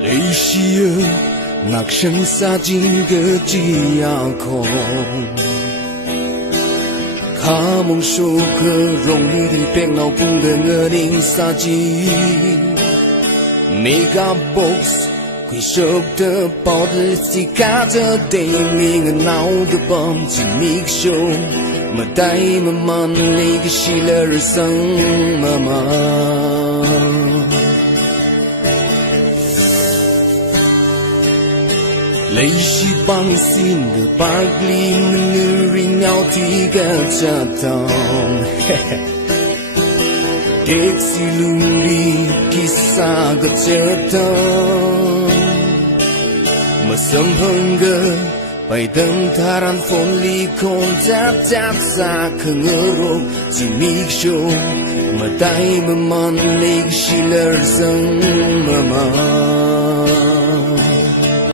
你是我生杀金个吉亚空，卡蒙手可容易的变老公的我零杀鸡 ，Mega Box 会舍得抱着自家着对面的脑个棒子 mix show， 没带妈妈那个喜乐人生妈妈。你是帮心的巴黎女人要提个家当，迪士尼里给啥个家当？没什么个拜登他让风里空在在啥可我只米秀，没带妈妈那个喜乐生妈妈。